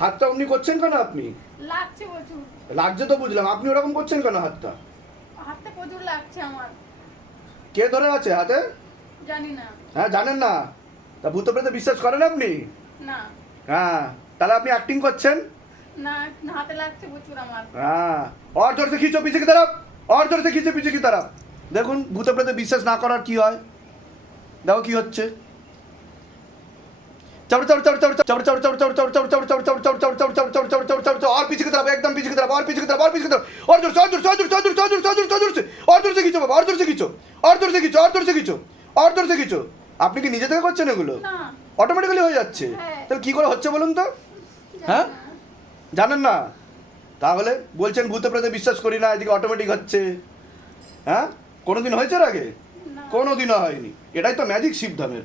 হাতটা অমনি করছেন কেন আপনি লাগছে প্রচুর লাগছে তো বুঝলাম আপনি ওরকম করছেন কেন হাতটা হাতটা প্রচুর লাগছে আমার কে ধরে আছে হাতে জানি না হ্যাঁ জানেন না তা ভূত প্রেতে বিশ্বাস করেন আপনি না হ্যাঁ তাহলে আপনি অ্যাক্টিং করছেন না হাতে লাগছে প্রচুর আমার हाँ और जोर से खींचो पीछे की तरफ और जोर से खींचो पीछे की तरफ দেখুন ভূত প্রেতে বিশ্বাস না করার কি হয় দেখো কি হচ্ছে चढ़ चढ़ चढ़ चढ़ चढ़ चढ़ चढ़ चढ़ चढ़ चढ़ चढ़ चढ़ चढ़ चढ़ चढ़ चढ़ चढ़ चढ़ चढ़ चढ़ चढ़ और पीछे की तरफ एकदम पीछे की तरफ और पीछे की तरफ और पीछे की तरफ और जोर से और जोर से और जोर से और जोर से और जोर से और जोर से और जोर से खींचो बाबा और जोर से खींचो और जोर से खींचो और जोर से खींचो और जोर से खींचो আপনি কি নিজে থেকে করছেন এগুলো না অটোমেটিক্যালি হয়ে যাচ্ছে হ্যাঁ। তাহলে কি করে হচ্ছে বলুন তো জানি হ্যাঁ? না। জানেন না তাহলে বলছেন ভূতে প্রেতে বিশ্বাস করি না এদিকে অটোমেটিক হচ্ছে হ্যাঁ কোনোদিন হয়েছে এর আগে না। কোনোদিনও হয়নি এটাই তো ম্যাজিক শিবধামের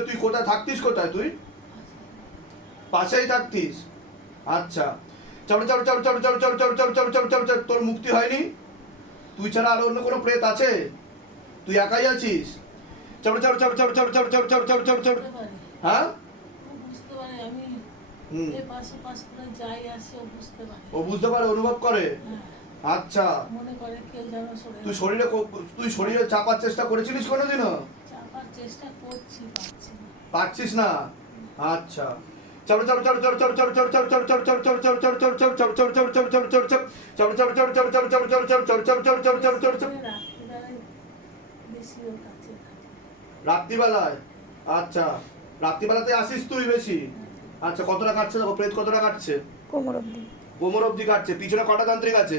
তুই কোথায় থাকতিস কোথায় তুই পাশেই থাকতিস আচ্ছা তোর মুক্তি হয়নি তুই ছাড়া আর অন্য কোনো প্রেত আছে তুই একাই আছিস চাপড়ে চাপড়ে চাপড়ে চাপড়ে চাপড়ে চাপড়ে চাপড়ে চাপড়ে চাপড়ে চাপড়ে হ্যাঁ ও বুঝতে পারে অনুভব করে আচ্ছা মনে করে কেউ যেন সরে তুই শরীরে তুই শরীরে চাপার চেষ্টা করেছিলিস কোনোদিনও চাপার চেষ্টা করছি পাচ্ছি না পারছিস না আচ্ছা রাত্রিবেলায় আচ্ছা রাত্রিবেলাতে আসিস তুই বেশি আচ্ছা কতটা কাটছে দেখো প্রেত কতটা কাটছে কোমর অব্দি কোমর অবধি কাটছে পিছনে কটা তান্ত্রিক আছে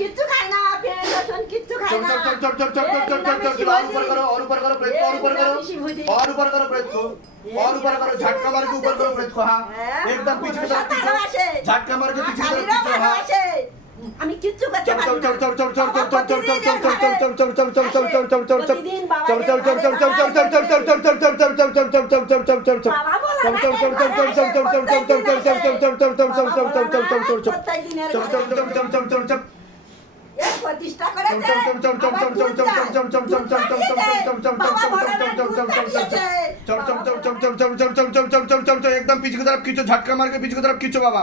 কিচ্ছু খাই না কিচ্ছু খাই না और ऊपर करो प्रेत को और ऊपर करो और ऊपर करो प्रेत को और ऊपर करो झटका मार के ऊपर करो प्रेत को हाँ एकदम पीछे की तरफ झटका मार के पीछे की तरफ আমি কিচ্ছু করতে পারি প্রতিষ্ঠা করেছে একদম পিছু তরফ কিছু ঝটকা মারকে পিছু তরফ কিছু বাবা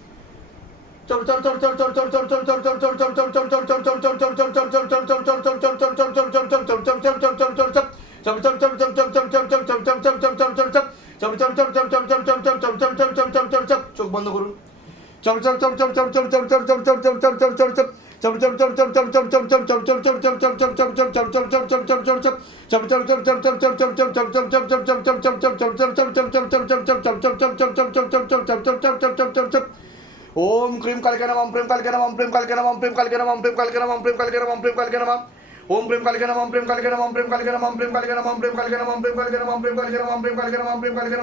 Çok bana vurun. ओम प्रेम कालके नमः ओम प्रेम कालके नमः ओम प्रेम कालके नमः ओम प्रेम कालके नमः ओम प्रेम कालके नमः ओम प्रेम कालके नमः ओम प्रेम कालके नमः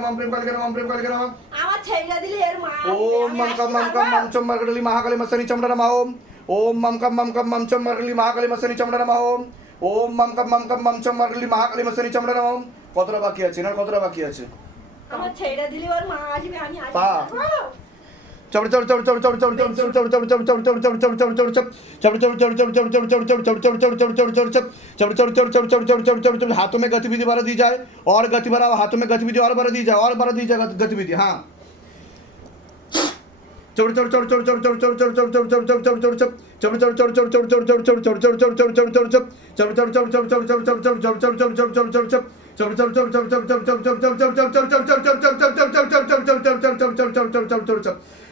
ओम प्रेम कालके नमः ओम प्रेम कालके नमः আমার ছেড়ে দিলে এর মা ओम मम कम मम कम मम चम मरगली महाकाली मसनी चमड़ा नमः ओम ओम मम कम मम कम मम चम मरगली महाकाली मसनी चमड़ा नमः ओम ओम मम कम मम कम मम चम मरगली महाकाली मसनी चमड़ा नमः ओम কতটা বাকি আছে না কতটা বাকি আছে আমার ছেড়ে দিলে ওর মা আসবে আমি পা। আসবো chop chop chop chop chop chop chop chop chop chop chop chop chop chop chop chop chop चप चप चप चप चप चप चप चप चप चप चप चप चप चप चप चप हाथों में गतिविधि बढ़ा दी जाए और गति बढ़ा हाथों में गतिविधि और बढ़ा दी जाए और बढ़ा दी जाए गतिविधि हाँ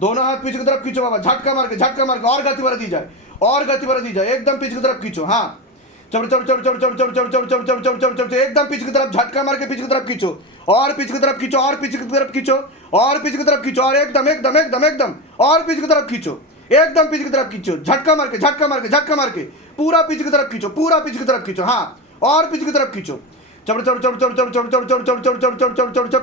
दोनों हाथ पीछे की तरफ़ खींचो बाबा झटका मार के झटका मार के और गति बढ़ा दी जाए और गति बढ़ा दी जाए एकदम पीछे की तरफ़ खींचो हाँ चढ़ चढ़ चढ़ चढ़ चढ़ चढ़ चढ़ चढ़ चढ़ चढ़ चढ़ चढ़ चढ़ एकदम पीछे की तरफ़ झटका मार के पीछे की तरफ़ खींचो और पीछे की तरफ़ खींचो और पीछे की तरफ़ खींचो और पीछे की तरफ़ खींचो और एकदम एकदम एकदम एकदम और पीछे की तरफ़ खींचो एकदम पीछे की तरफ़ खींचो झटका मार के झटका मार के झटका मार के पूरा पीछे की तरफ़ खींचो पूरा पीछे की तरफ़ खींचो हाँ और पीछे की तरफ़ खींचो चढ़ चढ़ चढ़ चढ़ चढ़ चढ़ चढ़ चढ़ चढ़ चढ़ चढ़ चढ़ चढ़ चढ़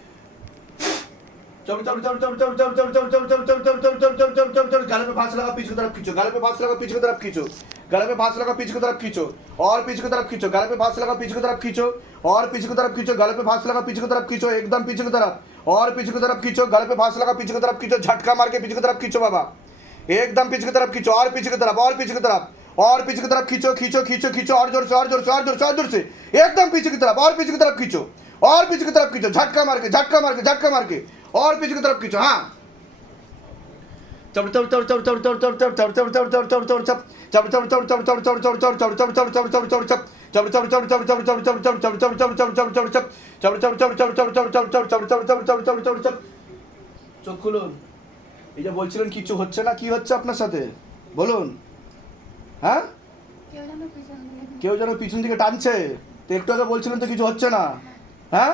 चलो चलो चलो चलो चलो चलो चलो चलो चलो चलो चलो चलो चलो चलो चलो चलो गले में फांस लगा पीछे की तरफ़ खींचो गले में फांस लगा पीछे की तरफ़ खींचो गले में फांस लगा पीछे की तरफ़ खींचो और पीछे की तरफ़ खींचो गले में फांस लगा पीछे की तरफ़ खींचो और पीछे की तरफ़ खींचो गले में फांस लगा पीछे की तरफ़ खींचो एकदम पीछे की तरफ़ और पीछे की तरफ़ खींचो गले में फांस लगा पीछे की तरफ़ खींचो झटका मार के पीछे की तरफ़ खींचो बाबा एकदम पीछे की तरफ़ खींचो और पीछे की तरफ़ और पीछे की तरफ़ और पीछे की तरफ़ खींचो खींचो खींचो खींचो और ज़ोर से और ज़ोर से और ज़ोर से और ज़ोर से एकदम पीछे की तरफ़ और पीछे की तरफ़ खींचो और पीछे की तरफ़ खींचो झटका मार के झटका मार के झटका मार के और पीछे की तरफ खींचो हाँ চোখ খুলুন এই যে বলছিলেন কিছু হচ্ছে না কি হচ্ছে আপনার সাথে বলুন হ্যাঁ কেউ যেন পিছন দিকে টানছে তো একটু আগে বলছিলেন তো কিছু হচ্ছে না হ্যাঁ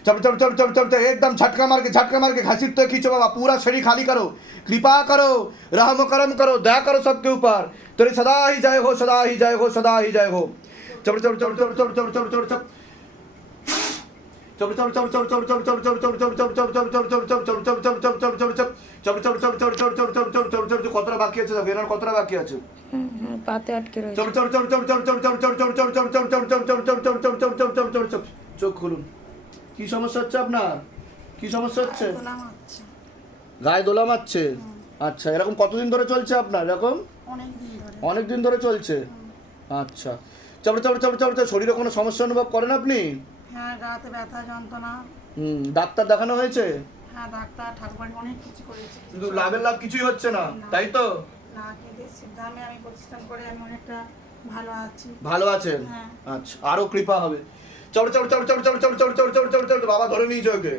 एकदम झटका मार के झटका मार के घसीट तो खींचो बाबा पूरा शरीर खाली करो कृपा करो रहम करम करो दया करो सबके ऊपर तेरे सदा ही जय हो सदा ही जय हो सदा ही जय हो चप चप चप चप चप चप चप चप কতটা বাকি আছে কতটা বাকি আছে পাতে আটকে রয়েছে চোখ খুলুন কি সমস্যা হচ্ছে আপনার কি সমস্যা হচ্ছে গায়ে দোলা মারছে আচ্ছা এরকম কতদিন ধরে চলছে আপনার এরকম অনেক দিন ধরে চলছে আচ্ছা চাপড়ে চাপড়ে চাপড়ে চাপড়ে শরীরে কোনো সমস্যা অনুভব করেন আপনি হ্যাঁ গাতে ব্যথা যন্ত্রণা হুম ডাক্তার দেখানো হয়েছে হ্যাঁ ডাক্তার অনেক কিছু করেছে কিন্তু লাভের লাভ কিছুই হচ্ছে না তাই তো না সিদ্ধামে আমি করে আমি অনেকটা ভালো আছি ভালো আছেন আচ্ছা আরও কৃপা হবে চলো চলো চলো চলো চলো চলো চলো চলো চলো চলো চলো বাবা ধরে নিয়েছে ওকে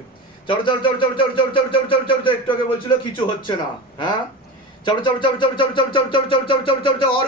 চলো চলো চলো চলো চলো চলো চলো চলো চলো চলো একটু আগে বলছিল কিছু হচ্ছে না হ্যাঁ চলো চলো চলো চলো চলো চলো চলো চলো চলো চলো চলো চলো চলো और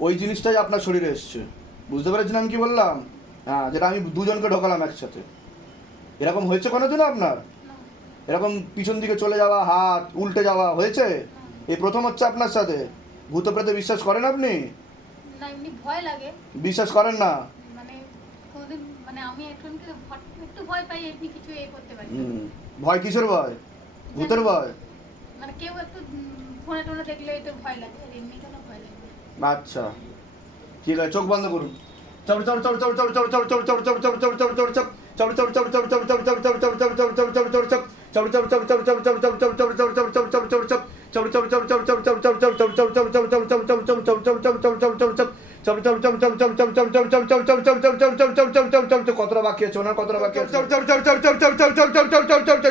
ওই জিনিসটাই আপনার শরীরে এসছে। বুঝতে পেরেছেন আমি কি বললাম? হ্যাঁ যেটা আমি দুজনকে ঢোকালাম একসাথে। এরকম হয়েছে কোনো কোনোদিন আপনার এরকম পিছন দিকে চলে যাওয়া হাত উল্টে যাওয়া হয়েছে? এই প্রথম হচ্ছে আপনার সাথে? ভূত প্রেতে বিশ্বাস করেন আপনি? বিশ্বাস করেন না? ভয় কিসের ভয়? ভূতের ভয়? अच्छा ठिक चोक बन्द गरम चढक चढ কতটা বাকি আছে ওনার কতটা বাকি আছে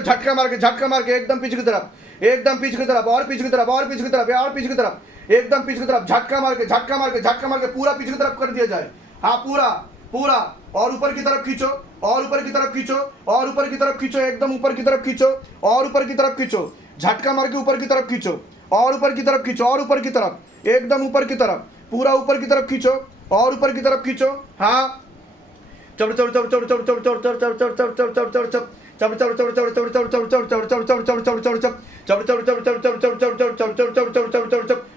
ঝটকা মারকে ঝটকা মারকে একদম পিছকে तरफ एकदम पीछे की तरफ और पीछे की तरफ और पीछे की तरफ और पीछे की तरफ एकदम पीछे की तरफ झटका मार के झटका मार के झटका मार के पूरा पीछे की तरफ कर दिया जाए हाँ पूरा पूरा और ऊपर की तरफ खींचो और ऊपर की तरफ खींचो और ऊपर की तरफ खींचो एकदम ऊपर की तरफ खींचो और ऊपर की तरफ खींचो झटका मार के ऊपर की तरफ़ खींचो और ऊपर की तरफ़ खींचो और ऊपर की तरफ़ एकदम ऊपर की तरफ़ पूरा ऊपर की तरफ़ खींचो और ऊपर की तरफ़ खींचो हाँ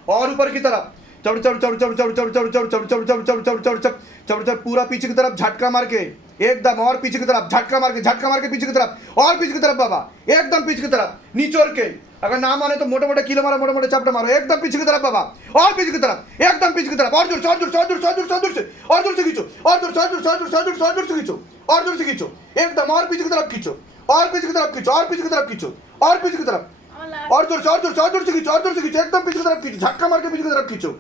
और ऊपर की तरफ़ चढ़ चढ़ चढ़ चढ़ चढ़ चढ़ चढ़ चढ़ चढ़ चढ़ चढ़ चढ़ चढ़ चढ़ चढ़ चढ़ पूरा पीछे की तरफ झटका मार के एकदम और पीछे की तरफ झटका मार के झटका मार के पीछे की तरफ और पीछे की तरफ बाबा एकदम पीछे की तरफ निचोड़ के अगर ना माने तो मोटे मोटे किलो मारो मोटे मोटे चपटे मारो एकदम पीछे की तरफ बाबा और पीछे की तरफ एकदम पीछे की तरफ और जोर सौ और जोर से और जोर से और जोर से जोर से और जोर से खींचो और जोर सौ जोर से जोर सौ जोर से जोर से खींचो और जोर से खींचो एकदम और पीछे की तरफ खींचो और पीछे की तरफ खींचो और पीछे की तरफ खींचो और पीछे की तरफ और जोर सौ और जोर से जोर से खींचो और जोर से खींचो एकदम पीछे की तरफ खींचो झटका मार के पीछे की तरफ खींचो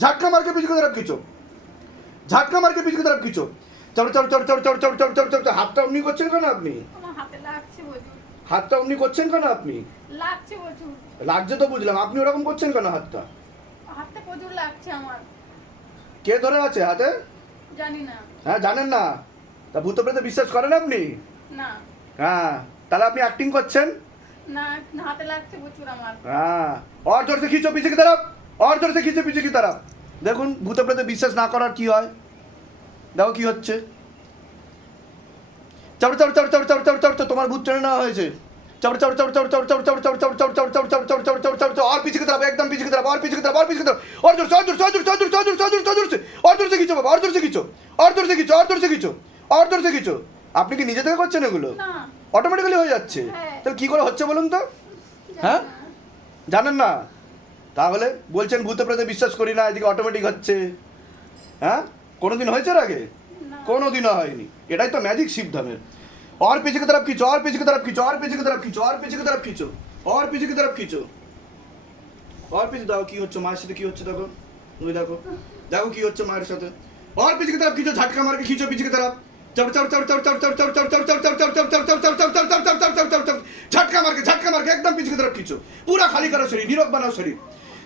ઝાટકા માર કે બીજી কিছু ખીચો ঝাটকা মার্কে পিছনে তারা কিছু চলো চলো চলো চলো চলো চলো চলো চলো চলো হাতটা অমনি করছেন কেন আপনি? হাতটা অমনি করছেন কেন আপনি? লাগছে তো বুঝলাম আপনি ওরকম করছেন কেন হাতটা? হাতটা প্রচুর লাগছে আমার। কে ধরে আছে হাতে? জানি না। হ্যাঁ জানেন না। তা ভূত প্রেতে বিশ্বাস করেন আপনি? না। হ্যাঁ তাহলে আপনি অ্যাক্টিং করছেন? না হাতে লাগছে প্রচুর আমার। হ্যাঁ। অর জোরসে খিচো পিছনে তারা অর ধরেছে খিচে তারা দেখুন ভূতে প্রেতে বিশ্বাস না করার কি হয় দেখো কি হচ্ছে চড় চড় চাপড় চাপড় চাপড় চাপড় চাপড় তোমার ভূত টেনে নেওয়া হয়েছে চড় চড় চাপড় চাপড় চাপড় চাপড় চাপড় চাপড় চাপড় চাপড় চাপড় চাপড় চাপড় চাপড় চাপড় আর পিছে কি তারা একদম পিছে কি তারা আর পিছে কি তারা আর পিছে কি তারা অর জোর সর জোর সর জোর সর জোর সর জোর সর জোর কিছু বাবা অর জোর সে কিছু অর জোর সে কিছু আপনি কি নিজে থেকে করছেন এগুলো অটোমেটিক্যালি হয়ে যাচ্ছে তাহলে কি করে হচ্ছে বলুন তো হ্যাঁ জানেন না তাহলে বলছেন ভূতে প্রেতে বিশ্বাস করি না এদিকে অটোমেটিক হচ্ছে হ্যাঁ কোনোদিন হয়েছে এর আগে না। কোনোদিনও হয়নি এটাই তো ম্যাজিক শিবধামের और पीछे की तरफ खींचो और पीछे की तरफ खींचो और पीछे की तरफ खींचो और पीछे की तरफ खींचो और पीछे की तरफ खींचो और पीछे দেখো কি হচ্ছে মায়ের সাথে কি হচ্ছে দেখো তুমি দেখো দেখো কি হচ্ছে মায়ের সাথে और पीछे की तरफ खींचो झटका मार के खींचो पीछे की तरफ चढ़ चढ़ चढ़ चढ़ चढ़ चढ़ चढ़ चढ़ चढ़ चढ़ चढ़ चढ़ चढ़ चढ़ चढ़ चढ़ चढ़ चढ़ चढ़ चढ़ चढ़ चढ़ झटका मार के झटका मार के एकदम पीछे की तरफ खींचो पूरा खाली करो शरीर नीरोग बनाओ शरीर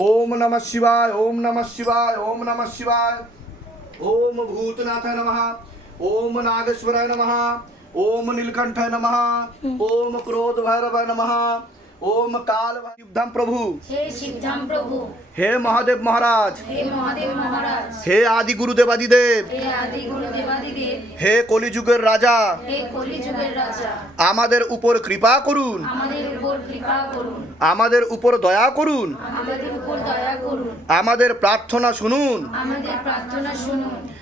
ओम नमः शिवाय ओम नमः शिवाय ओम नमः शिवाय ओम भूतनाथाय नमः ओम नागेश्वराय नमः ओम नीलकंठाय नमः ओम क्रोध भैरवाय नमः ओम काल शिवधाम प्रभु হে শিবধাম প্রভু हे महादेव महाराज হে মহাদেব মহারাজ हे आदि गुरुदेव आदिदेव হে আদি গুরু দেবাদিদেব হে কলিযুগের রাজা হে কলিযুগের রাজা আমাদের উপর কৃপা করুন আমাদের উপর কৃপা করুন আমাদের উপর দয়া করুন আমাদের উপর দয়া করুন আমাদের প্রার্থনা শুনুন। আমাদের প্রার্থনা শুনুন।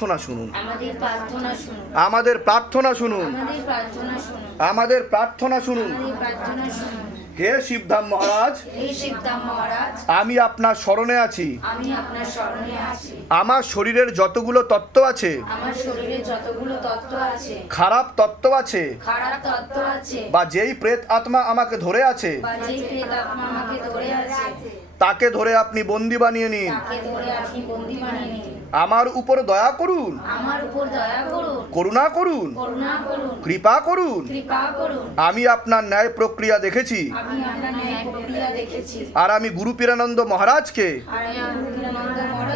প্রার্থনা শুনুন। আমাদের প্রার্থনা শুনুন। আমাদের প্রার্থনা শুনুন। হে শিবধাম মহারাজ আমি আপনার স্মরণে আছি। আমার শরীরের যতগুলো তত্ত্ব আছে খারাপ তত্ত্ব আছে বা যেই প্রেত আত্মা আমাকে ধরে আছে তাকে ধরে আপনি বন্দি বানিয়ে নিন। আমার উপর দয়া করুন। করুণা করুন। কৃপা করুন। আমি আপনার ন্যায় প্রক্রিয়া দেখেছি। আর আমি গুরু পীরানন্দ মহারাজকে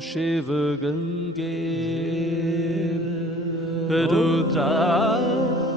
Shiva Gangel Rudra.